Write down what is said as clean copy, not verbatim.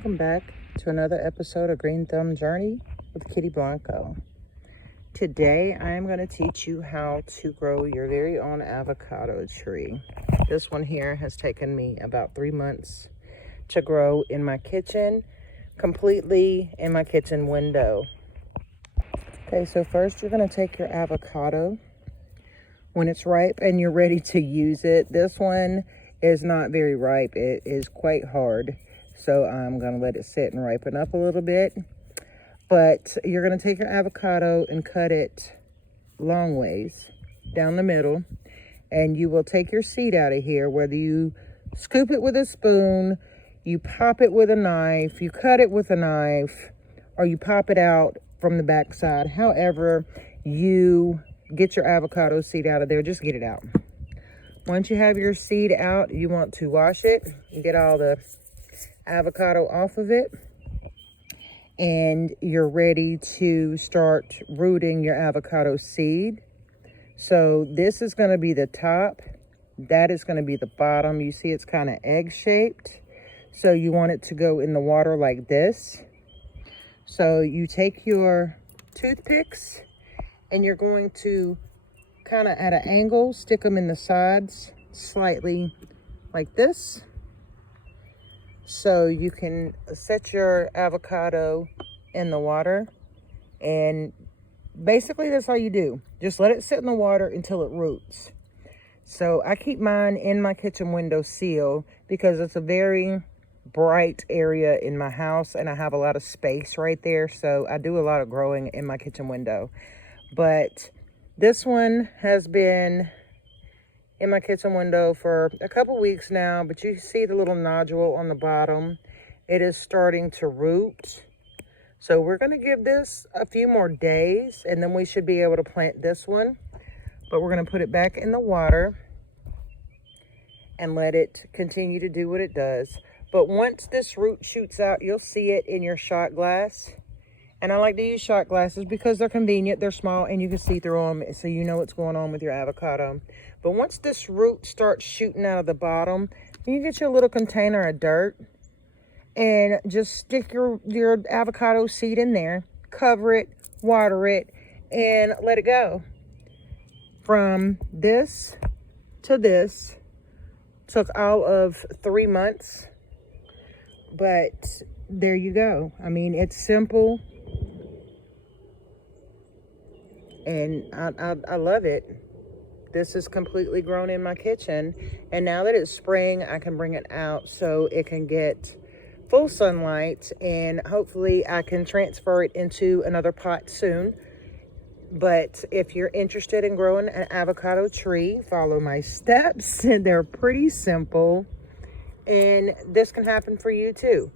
welcome back to another episode of Green Thumb Journey with Kitty Blanco. Today I am going to teach you how to grow your very own avocado tree. This one here has taken me about 3 months to grow in my kitchen, completely in my kitchen window. Okay, so first you're going to take your avocado when it's ripe and you're ready to use it. This one is not very ripe. It is quite hard. So I'm going to let it sit and ripen up a little bit. But you're going to take your avocado and cut it long ways down the middle. And you will take your seed out of here, whether you scoop it with a spoon, you pop it with a knife, you cut it with a knife, or you pop it out from the back side. However you get your avocado seed out of there, just get it out. Once you have your seed out, you want to wash it and get all the avocado off of it. And you're ready to start rooting your avocado seed. So this is going to be the top. That is going to be the bottom. You see it's kind of egg-shaped. So you want it to go in the water like this. So you take your toothpicks and you're going to kind of at an angle stick them in the sides slightly like this. So you can set your avocado in the water, and basically that's all you do. Just let it sit in the water until it roots. So I keep mine in my kitchen window sill because it's a very bright area in my house and I have a lot of space right there. So I do a lot of growing in my kitchen window. But this one has been in my kitchen window for a couple weeks now, but you see the little nodule on the bottom. It is starting to root. So we're going to give this a few more days and then we should be able to plant this one. But we're going to put it back in the water and let it continue to do what it does. But once this root shoots out, you'll see it in your shot glass. And I like to use shot glasses because they're convenient, they're small, and you can see through them, so you know what's going on with your avocado. But once this root starts shooting out of the bottom, you get your little container of dirt and just stick your avocado seed in there, cover it, water it, and let it go. From this to this took all of 3 months, but there you go. I mean, it's simple. And I love it. This is completely grown in my kitchen. And now that it's spring, I can bring it out so it can get full sunlight. And hopefully I can transfer it into another pot soon. But if you're interested in growing an avocado tree, follow my steps. They're pretty simple. And this can happen for you too.